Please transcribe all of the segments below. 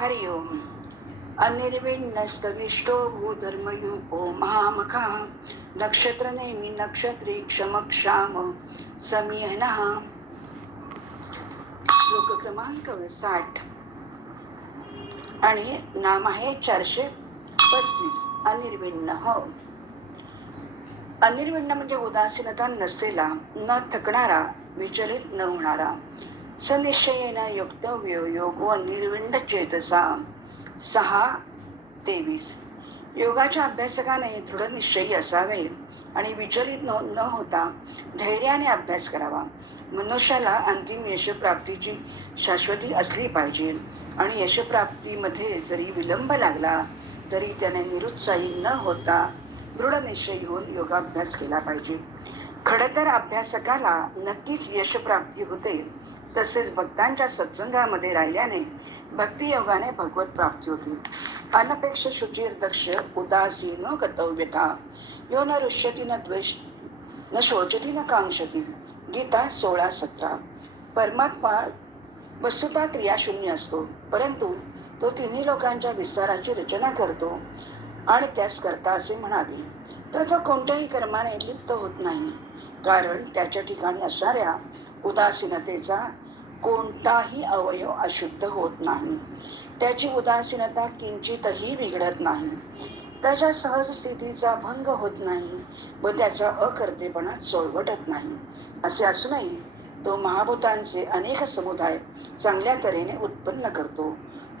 हरि ओम। अनिर्विण्णस्तविष्टो भूधर्मयुगो महामखा। नक्षत्र नेमी नक्षत्री क्षमक्षाम समियनः श्लोक क्रमांक साठ। आणि नाम आहे चारशे पस्तीस. अनिर्विण्ण हो. अनिर्विण्ण म्हणजे उदासीनता नसलेला न थकणारा विचलित न होणारा. सनिश्चयेन योग योगो निर्विंड चेतसा सहा तेवीस। योगाच्या अभ्यासकाने दृढ निश्चयी असावे आणि विचलित न न होता धैर्याने अभ्यास करावा. मनुष्याला अंतिम यशप्राप्तीची शाश्वती असली पाहिजे आणि यशप्राप्तीमध्ये जरी विलंब लागला तरी त्याने निरुत्साही न होता दृढ निश्चयी होऊन योगाभ्यास केला पाहिजे. खडतर अभ्यासकाला नक्कीच यशप्राप्ती होते. तसेच भक्तांच्या सत्संगामध्ये राहिल्याने भक्तियोगाने भगवत प्राप्ती होती. अनपेक्ष शुचिर दक्ष न गतव्यथा यो न ऋष्यती न द्वेष न शोचती न कांक्षती गीता सोळा सतरा. परमात्मा वस्तुता क्रियाशून्य असतो परंतु तो तिन्ही लोकांच्या विस्ताराची रचना करतो आणि त्यास करता असे म्हणावे. तर तो कोणत्याही कर्माने लिप्त होत नाही कारण त्याच्या ठिकाणी असणाऱ्या उदासीनतेचा कोणताही अवयव अशुद्ध होत नाही. त्याची उदासीनता किंचितही बिघडत नाही. त्याच्या सहज स्थितीचा भंग होत नाही व त्याचा अकर्तेपणा चोळवटत नाही. असे असूनही तो महाभूतांचे अनेक समुदाय चांगल्या तऱ्हेने उत्पन्न करतो.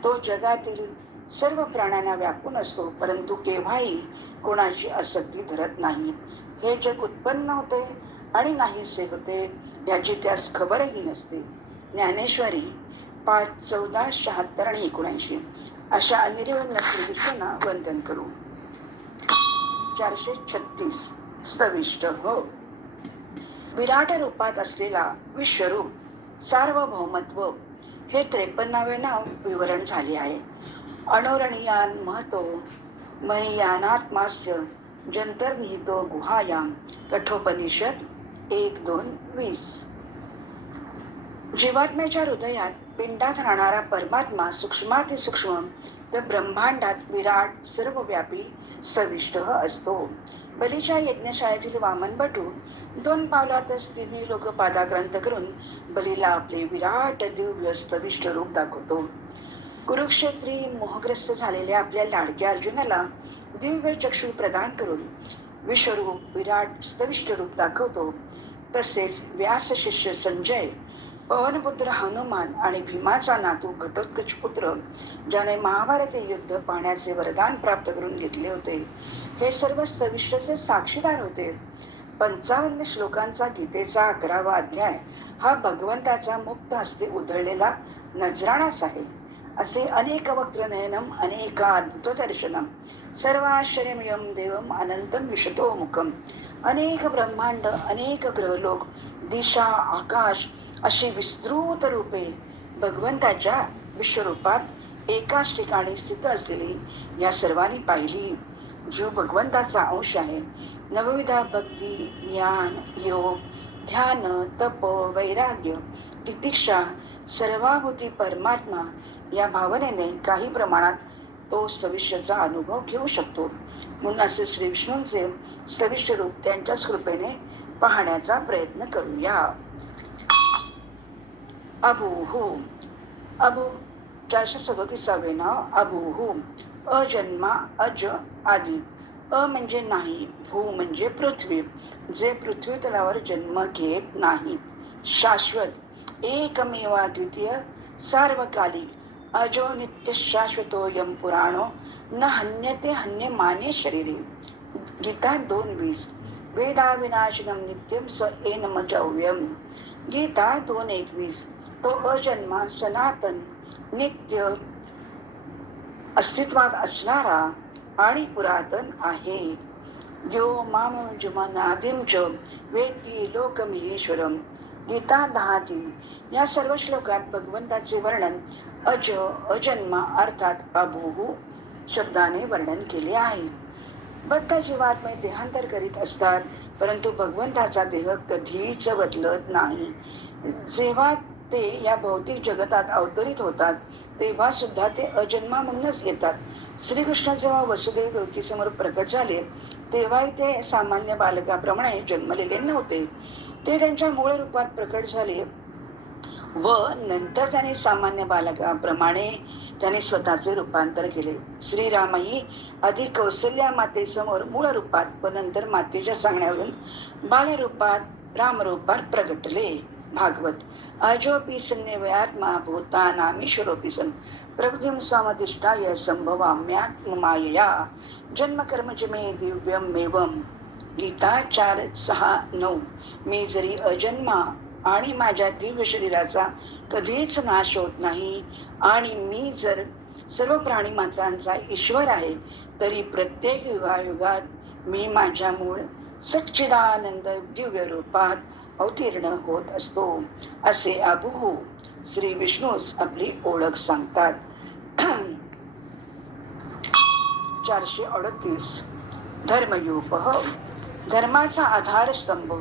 तो जगातील सर्व प्राण्यांना व्यापून असतो परंतु केव्हाही कोणाची आसक्ती धरत नाही. हे जग उत्पन्न होते आणि नाहीसे होते. याची त्यास खबरही नसते. ज्ञानेश्वरी पाच चौदा शहात्तर आणि एकोणऐंशी अशा अनिर्वन्न श्रीकृष्णांना वंदन करू. चारशे छत्तीस स्तविष्ट हो. विराट रूपात असलेला विश्वरूप सार्वभौमत्व हे त्रेपन्नावे नाव विवरण झाले आहे. अणोरणीयान महतो महियानात्मास्य जंतर्निहितो गुहायाम कठोपनिषद एक दोन वीस. जीवात्म्याच्या हृदयात पिंडात राहणारा परमात्मा सूक्ष्माति सूक्ष्म तर ब्रह्मांडात विराट सर्वव्यापी सविष्ट असतो. बलीच्या यज्ञशाळेतील वामन बटू दोन पावलातच तिन्ही लोक पादाग्रंथ करून बलीला आपले विराट दिव्य सविष्ट रूप दाखवतो. कुरुक्षेत्री मोहग्रस्त झालेल्या आपल्या लाडक्या अर्जुनाला दिव्य चक्षु प्रदान करून विश्वरूप विराट स्तविष्ट रूप दाखवतो. तसेच व्यास शिष्य संजय पवनपुत्र हनुमान आणि भीमाचा नातू घटोत्कच पुत्र ज्याने महाभारती युद्ध पाहण्याचे वरदान प्राप्त करून घेतले होते. हे सर्व सविश्वचे साक्षीदार होते. पंचावन्न श्लोकांचा गीतेचा अकरावा अध्याय हा भगवंताचा मुक्त हस्ते उधळलेला नजराणाच आहे. असे अनेक वक्त्र नयनम अनेक अद्भुत दर्शनम सर्वाश्चर्यमयम देवम अनंतम विशतो मुखम अनेक ब्रह्मांड अनेक ग्रहलोक दिशा आकाश अशी विस्तृत रूपे भगवंताच्या विश्वरूपात एकाच ठिकाणी स्थित असलेली या सर्वांनी पाहिली. जो भगवंताचा अंश आहे नवविधा भक्ती ज्ञान योग ध्यान तप वैराग्य तितिक्षा सर्वाभूती परमात्मा या भावनेने काही प्रमाणात तो सविष्यचा अनुभव घेऊ शकतो. म्हणून असे श्री विष्णूंचे सविष्ट रूप त्यांच्याच कृपेने पाहण्याचा प्रयत्न करूया. अबुहू. अबू चारशे सदोतीसावे नाव अबुहू. अजन्मा अज आदी. अ म्हणजे नाही भू म्हणजे पृथ्वी. जे पृथ्वी तलावर जन्म घेत नाहीत शाश्वत. एकमेवा द्वितीय सार्वकालिक. अजो नित्य शाश्वतो यम पुराणो न हन्यते हन्य माने शरीरे। गीता दोन वीस। वेदाविनाशनम नित्यम स एन मजव्यम गीता दोन एकवीस। तो अजन्मा सनातन नित्य अस्तित्वात असणारा आणि पुरातन आहे। यो माम जुमनादिम च वेती लोकमहेश्वरम गीता दहातील। या सर्व श्लोकात भगवंताचे वर्णन अज अजन्मा अर्थात अभूहू शब्दाने वर्णन केले आहे. बद्ध जीवात्मे देहांतर करीत असतात परंतु भगवंताचा देह कधीच बदलत नाही. जेव्हा ते या भौतिक जगतात अवतरित होतात तेव्हा सुद्धा ते अजन्मा म्हणूनच येतात. श्रीकृष्ण जेव्हा वसुदेव देवकीसमोर प्रकट झाले तेव्हाही ते सामान्य बालकाप्रमाणे जन्मलेले नव्हते. ते त्यांच्या मूळ रूपात प्रकट झाले व नंतर त्याने सामान्य बालकाप्रमाणे त्याने स्वतःचे रूपांतर केले. श्रीरामही आधी कौशल्या मातेसमोर मूळ रूपात व नंतर मातेच्या सांगण्यावरून बालरूपात रामरूपात प्रगटले. भागवत अजोपी सन्निवयात्मा भूतानामीश्वरोपी सन प्रभुं समधिष्ठाय संभवाम्यात्ममायया जन्मकर्मच मे दिव्यम मेवम गीता चार सहा नऊ मी जरी अजन्मा आणि माझ्या दिव्य शरीराचा कधीच नाश होत नाही. आणि मी जर सर्व प्राणी मात्रांचा ईश्वर आहे तरी प्रत्येक युगायुगात मी माझ्या मूळ सच्चिदानंद दिव्य रूपात अवतीर्ण होत असतो असे अबुहू श्री विष्णूच आपली ओळख सांगतात. चारशे अडतीस. धर्मयूप. धर्माचा आधारस्तंभ.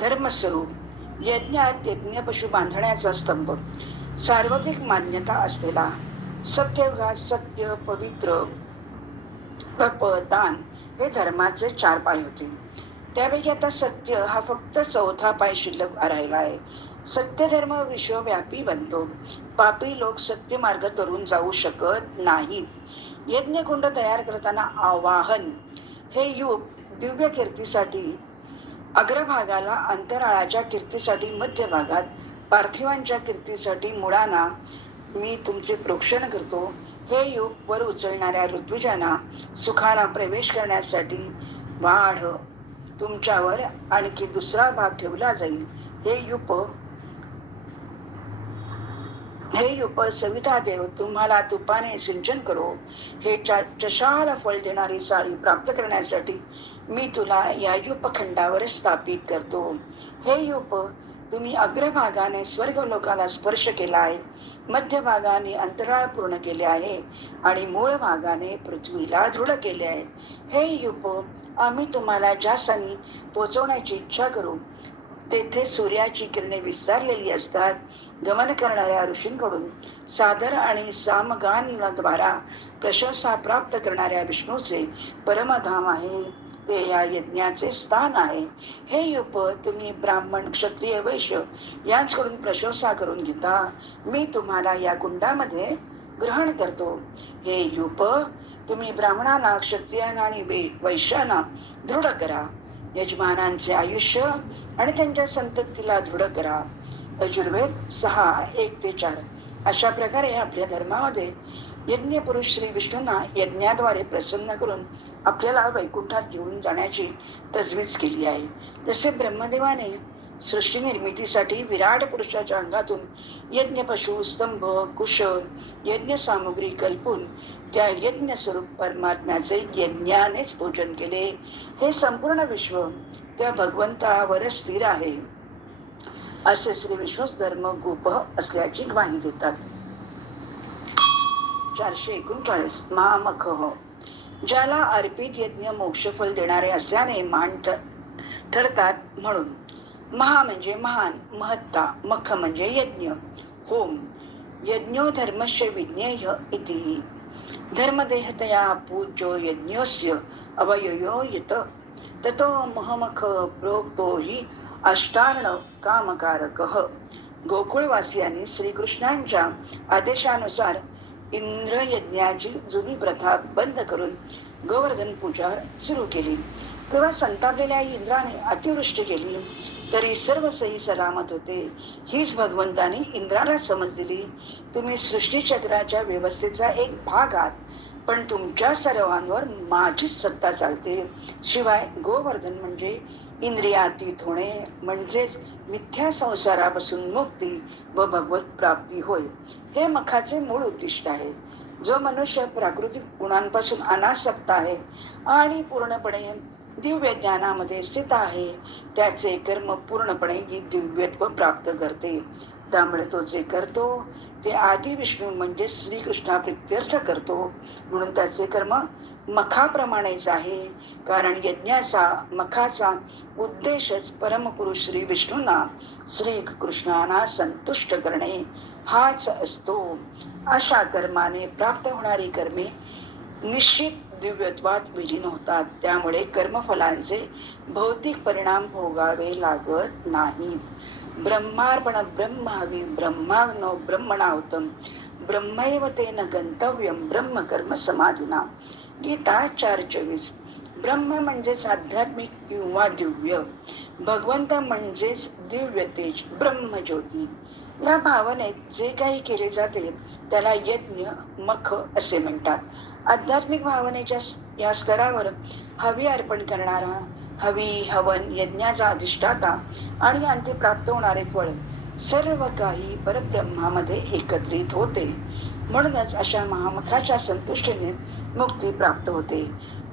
धर्मस्वरूप. यज्ञात यज्ञ पशु बांधण्याचा स्तंभ. सार्वत्रिक मान्यता असलेला सत्ययुगात सत्य पवित्र तप दान हे धर्माचे चार पाय होते. त्यापैकी आता सत्य हा फक्त चौथा पाय शिल्लक राहिला आहे. सत्य धर्म विश्वव्यापी बनतो. पापी लोक सत्य मार्ग तरून जाऊ शकत नाहीत. यज्ञकुंड तयार करताना आवाहन हे युग दिव्य कीर्तीसाठी अग्रभागाला अंतराळाच्या कीर्तीसाठी मध्यभागात पार्थिवांच्या कीर्तीसाठी मुळांना मी तुमचे प्रोक्षण करतो. हे युग वर उचलणाऱ्या ऋत्विजांना सुखाला प्रवेश करण्यासाठी वाढ तुमच्यावर आणखी दुसरा भाग ठेवला जाईल. हे युप हे युप सविता देव तुम्हाला तुपाने सिंचन करो. हे चा- चशाला फळ देणारी साळी प्राप्त करण्यासाठी मी तुला या युपखंडावर स्थापित करतो. हे युप तुम्ही अग्रभागाने स्वर्ग लोकाला स्पर्श केला आहे मध्यभागाने अंतराळ पूर्ण केले आहे आणि मूळ भागाने पृथ्वीला दृढ केले आहे. हे युप आम्ही तुम्हाला ज्या सणी पोचवण्याची इच्छा करू तेथे सूर्याची किरणे विस्तारलेली असतात. गमन करणाऱ्या ऋषींकडून सादर आणि सामगानद्वारा प्रशंसा प्राप्त करणाऱ्या विष्णूचे परमधाम आहे. ते या यज्ञाचे स्थान आहे. हे युप तुम्ही ब्राह्मण क्षत्रिय वैश्य यांचकडून प्रशंसा करून घेता. मी तुम्हाला या कुंडामध्ये ग्रहण करतो. हे युप तुम्ही ब्राह्मणांना क्षत्रियांना आणि वैश्यांना दृढ करा. यजमानांचे आयुष्य आणि त्यांच्या संततीला दृढ करा. यजुर्वेद सहा एक ते चार. अशा प्रकारे आपल्या धर्मामध्ये यज्ञ पुरुष श्री विष्णूंना यज्ञाद्वारे प्रसन्न करून आपल्याला वैकुंठात घेऊन जाण्याची तजवीज केली आहे. तसे ब्रह्मदेवाने सृष्टी निर्मितीसाठी विराट पुरुषाच्या अंगातून यज्ञ पशु स्तंभ कुश यज्ञ सामुग्री कल्पून त्या यज्ञ स्वरूप परमात्म्याचे यज्ञानेच पूजन केले. हे संपूर्ण विश्व त्या भगवंतावर स्थिर आहे. असे श्री विश्वस धर्म गोप असल्याची ग्वाही देतात. चारशे एकोणचाळीस महामख ज्याला अर्पित यज्ञ मोक्षफल देणारे असल्याने मान ठरतात म्हणून. महा म्हणजे महान महत्ता मख म्हणजे यज्ञ. होम यज्ञो धर्मस्य विज्ञेय इति. धर्मदेहतया पूज्यो यज्ञोस्य अवययो यत. ततो महमख प्रोक्तो हि अष्टार्ण कामकारकः. गोकुळवासियांनी श्रीकृष्णांच्या आदेशानुसार इंद्र यज्ञाची जुनी प्रथा बंद करून गोवर्धन पूजा सुरू केली. तेव्हा संतापलेल्या इंद्राने अतिवृष्टी केली. तरी सर्व सही सलामत होते. हीच भगवंताने इंद्राला समज दिली. तुम्ही सृष्टीचक्राच्या व्यवस्थेचा एक भाग आहात पण तुमच्या सर्वांवर माझीच सत्ता चालते. शिवाय गोवर्धन म्हणजे इंद्रियातीत होणे म्हणजेच मिथ्या संसारापासून मुक्ती व भगवत प्राप्ती होय. हे मखाचे मूळ उद्दिष्ट आहे. जो मनुष्य प्राकृतिक गुणांपासून अनासक्त आहे आणि पूर्णपणे दिव्य ज्ञानामध्ये स्थित आहे त्याचे कर्म पूर्णपणे दिव्यत्व प्राप्त करते. त्यामुळे तो जे करतो ते आदि विष्णू म्हणजे श्रीकृष्णा प्रित्यर्थ करतो. म्हणून त्याचे कर्म मखाप्रमाणेच आहे. कारण यज्ञाचा मखाचा उद्देशच परमपुरुष श्री विष्णूंना श्री कृष्णांना संतुष्ट करणे. हाच असतो. अशा कर्माने प्राप्त होणारी कर्मे निश्चित दिव्यत्वात विलीन होतात. त्यामुळे कर्मफलांचे भौतिक परिणाम भोगावे लागत नाहीत. ब्रह्मार्पण ब्रह्मावी ब्रह्माग्नो ब्रह्मणावतम ब्रह्मैव तेन गंतव्यम ब्रह्म कर्म समाधिना. गीता चार चोवीस ब्रह्म म्हणजेच आध्यात्मिक किंवा दिव्य. भगवंत म्हणजेच दिव्य तेज ब्रह्मज्योती. या भावनेत जे काही केले जाते त्याला यज्ञ मख असे म्हणतात. आध्यात्मिक भावनेच्या या स्तरावर हवी अर्पण करणारा हवी हवन यज्ञाचा अधिष्ठाता आणि अंती प्राप्त होणारे फळ सर्व काही परब्रह्मामध्ये एकत्रित होते. म्हणूनच अशा महामखाच्या संतुष्टीने मुक्ती प्राप्त होते.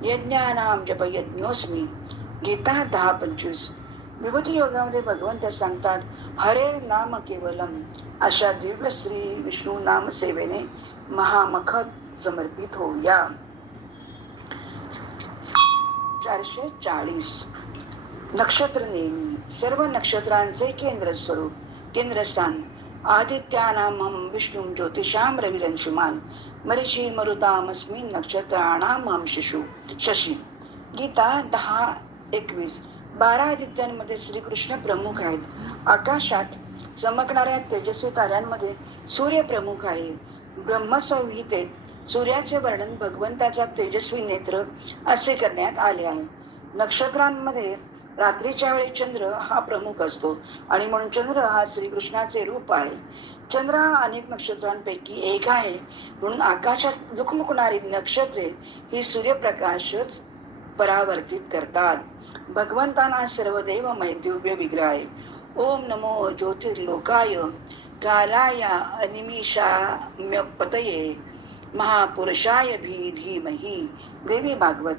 यज्ञानाम जप यज्ञोस्मी गीता दहा पंचवीस. विभूती योगामध्ये भगवंत सांगतात हरे नाम केवलम. अशा दिव्य श्री विष्णू नाम सेवेने महामख समर्पित होऊया. चारशे चाळीस. नक्षत्र नेहमी सर्व नक्षत्रांचे केंद्र स्वरूप केंद्रस्थान आदित्यानाम विष्णु ज्योतिषाम रविरंशुमान मरीची मरुतामस्मी नक्षत्राणाम हम शिशु शशी. गीता दहा एकवीस. बारा आदित्यांमध्ये श्रीकृष्ण प्रमुख आहेत. आकाशात चमकणाऱ्या तेजस्वी ताऱ्यांमध्ये सूर्य प्रमुख आहे. ब्रह्मसंहितेत सूर्याचे वर्णन भगवंताचा तेजस्वी नेत्र असे करण्यात आले आहे. नक्षत्रांमध्ये रात्रीच्या वेळी चंद्र हा प्रमुख असतो आणि म्हणून चंद्र हा श्रीकृष्णाचे रूप आहे. चंद्र हा अनेक नक्षत्रांपैकी एक आहे. म्हणून आकाशात लुकलुकणारी नक्षत्रे ही सूर्यप्रकाशच परावर्तित करतात. भगवंतांना सर्व देवमय दिव्य विग्रह आहे ओम नमो ज्योतिर्लोकाय. कालाय अनिमिषाम्य पतये. महापुरुषाय भी धीमही. देवी भागवत.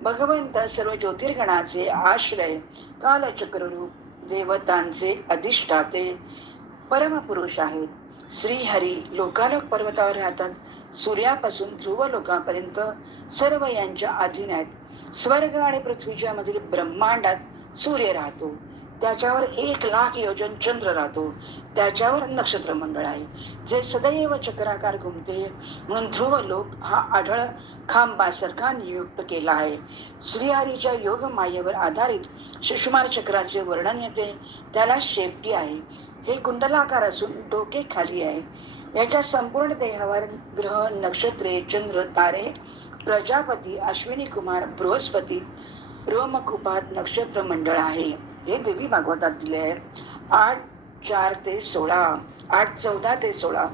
भगवंत सर्व ज्योतिर्गणाचे आश्रय कालचक्ररूप देवतांचे अधिष्ठाते. परमपुरुष आहेत. श्रीहरी लोकालोक पर्वतावर राहतात. सूर्यापासून ध्रुव लोकांपर्यंत सर्व यांच्या अधीन आहेत. स्वर्ग आणि पृथ्वीच्या मधील ब्रह्मांडात सूर्य राहतो. त्याच्यावर एक लाख योजन चंद्र राहतो. त्याच्यावर नक्षत्र मंडळ आहे. जे सदैव चक्राकार घुमते म्हणून ध्रुव लोक हा आढळ खांबासारखा नियुक्त केला आहे. श्रीहरीच्या योग मायेवर आधारित सुषमार चक्राचे वर्णन येते. त्याला शेपटी आहे. हे कुंडलाकार असून डोके खाली आहे. याच्या संपूर्ण देहावर ग्रह नक्षत्रे चंद्र तारे प्रजापती अश्विनी कुमार बृहस्पती रोमकुपात नक्षत्र मंडळ आहे. हे देवी भागवतात दिले आहे. आठ चार ते सोळा आठ चौदा ते सोळा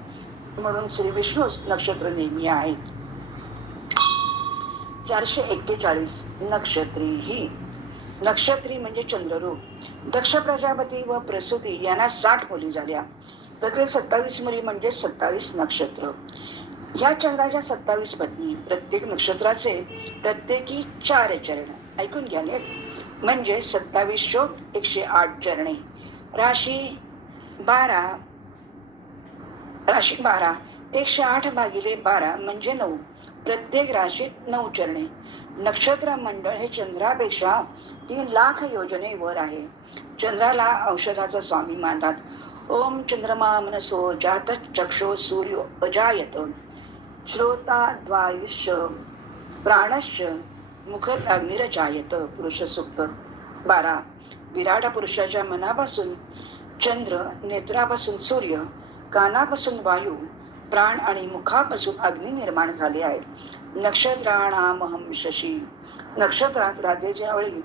म्हणून श्री विष्णू नक्षत्र नेहमी आहेत चारशे एक्केचाळीस नक्षत्री ही. नक्षत्री म्हणजे चंद्ररूप. दक्ष प्रजापती व प्रसूती यांना साठ मुली झाल्या. तर सत्तावीस मुली म्हणजे सत्तावीस नक्षत्र. या चंद्राच्या सत्तावीस पत्नी प्रत्येक नक्षत्राचे प्रत्येकी चार चरण. ऐकून घ्याले म्हणजे सत्तावीस शोक एकशे आठ चरणे. राशी बारा राशी बारा एकशे आठ भागिले बारा म्हणजे नऊ. प्रत्येक राशीत नऊ चरणे. नक्षत्र मंडळ हे चंद्रापेक्षा तीन लाख योजने वर आहे. चंद्राला औषधाचा स्वामी मानतात. ओम चंद्रमा मनसो जात चक्षो सूर्य अजायत. श्रोताद्वायुष्य प्राणश्च मुखताग्निरजायत पुरुष बारा. विराट पुरुषाच्या मनापासून चंद्र नेत्रापासून सूर्य कानापासून वायू प्राण आणि मुखापासून अग्नी निर्माण झाले आहेत. नक्षत्राणामहम शशी. नक्षत्रात रात्रीच्या वेळी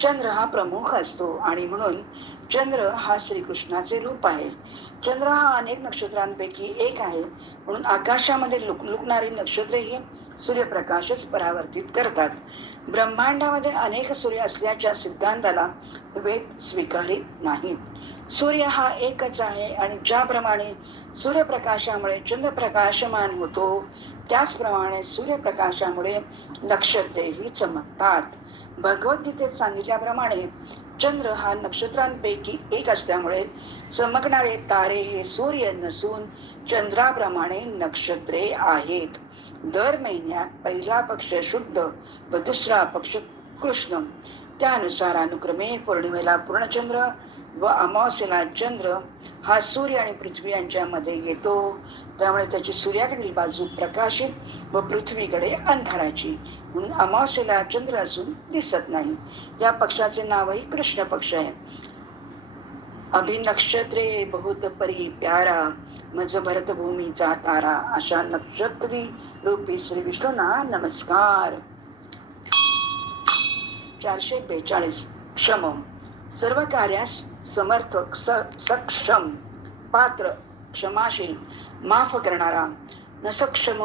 चंद्र हा प्रमुख असतो आणि म्हणून चंद्र हा श्रीकृष्णाचे रूप आहे चंद्र हा अनेक नक्षत्रांपैकी एक आहे. म्हणून आकाशामध्ये लुक लुकणारी नक्षत्रेही सूर्यप्रकाशच परावर्तित करतात. ब्रह्मांडामध्ये अनेक सूर्य असल्याच्या सिद्धांताला वेद स्वीकारित नाहीत. सूर्य हा एकच आहे आणि ज्याप्रमाणे सूर्यप्रकाशामुळे चंद्र प्रकाशमान होतो त्याचप्रमाणे सूर्यप्रकाशामुळे नक्षत्रेही चमकतात. भगवद्गीतेत सांगितल्याप्रमाणे चंद्र हा नक्षत्रांपैकी एक असल्यामुळे चमकणारे तारे हे सूर्य नसून चंद्राप्रमाणे नक्षत्रे आहेत. दर महिन्यात पहिला पक्ष शुद्ध व दुसरा पक्ष कृष्ण. त्यानुसार अनुक्रमे पौर्णिमेला पूर्णचंद्र व अमावस्येला चंद्र हा सूर्य आणि पृथ्वी यांच्यामध्ये येतो. त्यामुळे त्याची सूर्याकडील बाजू प्रकाशित व पृथ्वीकडे अंधाराची. म्हणून अमावस्येला चंद्र असून दिसत नाही. या पक्षाचे नावही कृष्ण पक्ष आहे. अभिनक्षत्रे बहुत परी प्यारा मज भरतभूमीचा तारा अशा नक्षत्री रूपी श्री विष्णूंना नमस्कार. चारशे बेचाळीस क्षम. सर्व कार्यास समर्थक स- सक्षम. पात्र क्षमाशील. माफ करणारा न सक्षम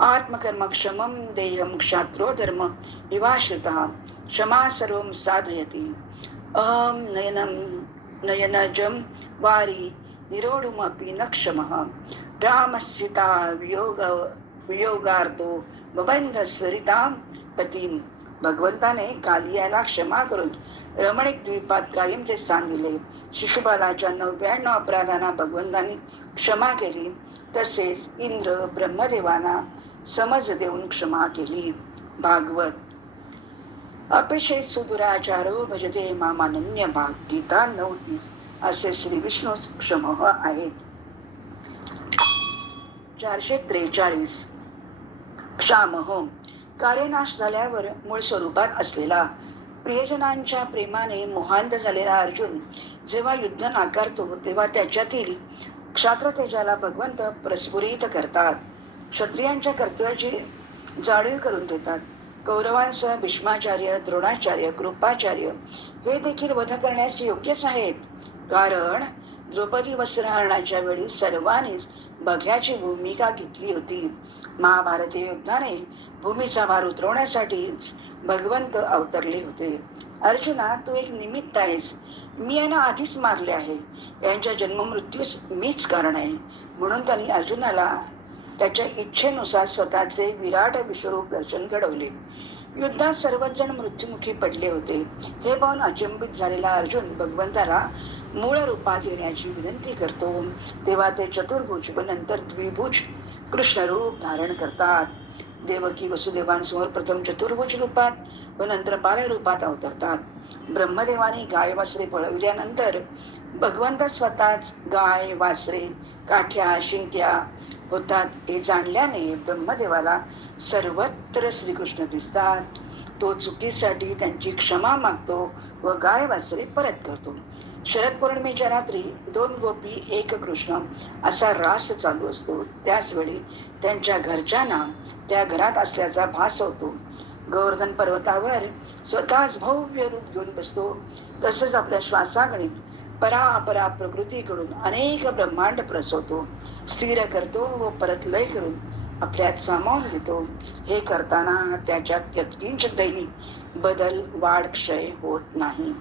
आत्मकर्म क्षमम देयम क्षात्रो धर्म विवाश्रित क्षमा सर्व साधयती। अहम नयनम नयनजम वारी निरोढुमपि न क्षमः। रामस्सिता वियोग वियोगार्थो बबंध सरितां पतीम भगवंताने कालियाला क्षमा करून रमणीक द्वीपात कायम ते स्थान दिले शिशुपालाच्या नव्याण्णव अपराधांना भगवंतांनी क्षमा केली। तसेच इंद्र ब्रह्मदेवांना समज देऊन क्षमा केली. भागवत. अपेक्षे सुदुराचारो भजते मामानन्य भाग. गीता नव्हतीस असे श्री विष्णू क्षम आहेत. चारशे त्रेचाळीस. क्षामह कार्यनाश झाल्यावर मूळ स्वरूपात असलेला प्रियजनांच्या प्रेमाने मोहांत झालेला अर्जुन जेव्हा युद्ध नाकारतो तेव्हा त्याच्यातील क्षात्र तेजाला भगवंत प्रस्फुरित करतात. क्षत्रियांच्या कर्तव्याची जाणीव करून देतात. कौरवांसह भीष्माचार्य द्रोणाचार्य कृपाचार्य हे देखील वध करण्यास योग्यच आहेत. कारण द्रौपदी वस्त्रहरणाच्या वेळी सर्वांनीच बघ्याची भूमिका घेतली होती. महाभारतीय युद्धाने भूमीचा भार उतरवण्यासाठीच भगवंत अवतरले होते. अर्जुना तू एक निमित्त आहेस. मी यांना आधीच मारले आहे. यांच्या जन्ममृत्यूस मीच कारण आहे. म्हणून त्यांनी अर्जुनाला त्याच्या इच्छेनुसार स्वतःचे विराट विश्वरूप दर्शन घडवले. युद्धात सर्वच जण मृत्युमुखी पडले होते. हे पाहून अचंबित झालेला अर्जुन भगवंताला मूळ रूपात येण्याची विनंती करतो. तेव्हा ते चतुर्भुज व नंतर द्विभुज कृष्ण रूप धारण करतात. देवकी वसुदेवांसमोर प्रथम चतुर्भुज रूपात व नंतर बाल रूपात अवतरतात. ब्रह्मदेवाने गाय वासरे पळविल्यानंतर भगवंत स्वतःच गाय वासरे काठ्या शिंक्या होतात हे जाणल्याने ब्रह्मदेवाला सर्वत्र श्रीकृष्ण दिसतात. तो चुकीसाठी त्यांची क्षमा मागतो व गाय वासरे परत करतो. शरद पौर्णिमेच्या रात्री दोन गोपी एक कृष्ण असा रास चालू असतो. त्याच वेळी त्यांच्या घरच्यांना त्या घरात असल्याचा भास होतो. गोवर्धन पर्वतावर स्वतःच भव्य रूप घेऊन बसतो. तसंच आपल्या श्वासागणित परा अपरा प्रकृतीकडून अनेक ब्रह्मांड प्रसवतो. स्थिर करतो व परत लय करून आपल्यात सामावून घेतो. हे करताना त्याच्यात यत्किंच दैनिक बदल वाढ क्षय होत नाही.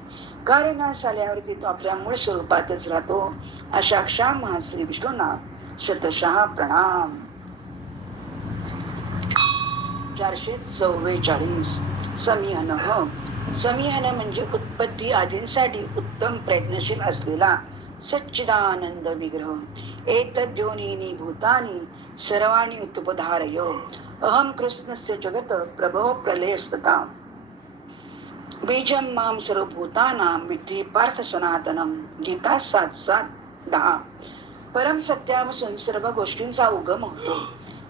कार्यनाश आल्यावरती तो आपल्या मूळ स्वरूपातच राहतो. अशा क्षाम महाश्री विष्णूंना शतशः प्रणाम. चारशे चव्वेचाळीस समिहन समिहन म्हणजे उत्पत्ती आदींसाठी उत्तम प्रयत्नशील असलेला सच्चिदानंद विग्रह. एतद्योनीनी भूतानी सर्वाणी उत्पधारय. अहम कृष्णस्य जगत प्रभव प्रलयस्तता. बीजम माम सर्वभूतानां विद्धी पार्थ सनातनम गीता सात सात दहा. परम सत्यापासून सर्व गोष्टींचा उगम होतो.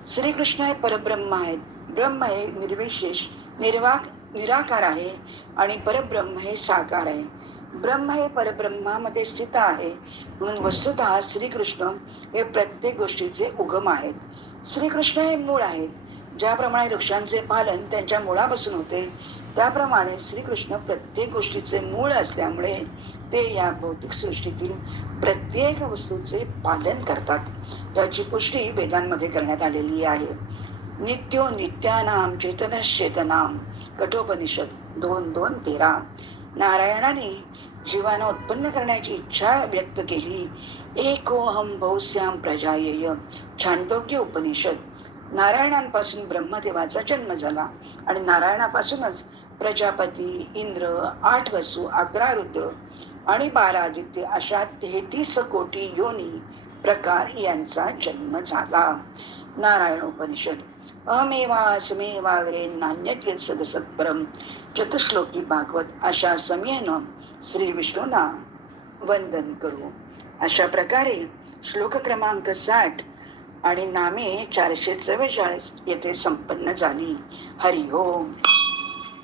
श्रीकृष्ण हे परब्रह्म आहेत. ब्रह्म हे निर्विशेष निर्वाक निराकार आहे आणि परब्रह्म हे साकार आहे. ब्रह्म हे परब्रह्मामध्ये स्थित आहे. म्हणून वस्तुत श्रीकृष्ण हे प्रत्येक गोष्टीचे उगम आहेत. श्रीकृष्ण हे मूळ आहेत. ज्याप्रमाणे वृक्षांचे पालन त्यांच्या मुळापासून होते त्याप्रमाणे श्रीकृष्ण प्रत्येक गोष्टीचे मूळ असल्यामुळे ते या भौतिक सृष्टीतील प्रत्येक वस्तूचे पालन करतात. याची पुष्टी वेदांमध्ये करण्यात आलेली आहे. नित्यो नित्यानाम चेतनश्चेतनाम कठोपनिषद दोन दोन तेरा. नारायणाने जीवाना उत्पन्न करण्याची इच्छा व्यक्त केली. एकोहम बहुश्याम प्रजायय छांदोग्य उपनिषद. नारायणांपासून ब्रह्मदेवाचा जन्म झाला आणि नारायणापासूनच प्रजापती इंद्र आठ वसू अकरा रुद्र आणि बारा आदित्य अशा तेहतीस कोटी योनी प्रकार यांचा जन्म झाला. नारायण उपनिषद. अमेवा समेवाग्रे नान्यत्य सदसत्परम चतुश्लोकी भागवत अशा समयेनं श्री विष्णूंना वंदन करू. अशा प्रकारे श्लोक क्रमांक साठ आणि नामे चारशे चव्वेचाळीस येथे संपन्न झाली. हरिओम